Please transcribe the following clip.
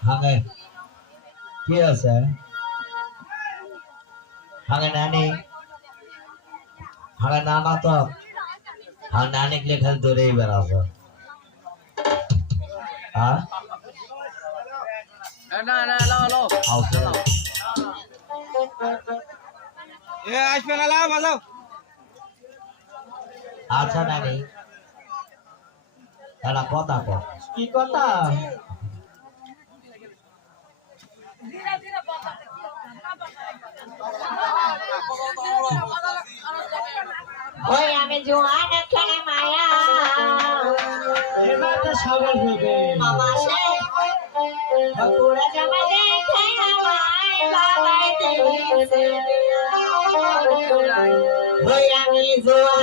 Hangai, kia se. Hangai nani, hangai nana to, hangai nani ke liye khal dure hi bana sa. हाँ? ना ना लो लो Okay. ये आज पे ला बजाओ আচ্ছা নানি একটা কথা কো কি কথা ওই আমি জোয়ান খেলে মায়া এবার তো সবাই হবে মামা সে পুরা জামা দেখে আমায় বাবাই দিয়েছে ওই আমি জোয়ান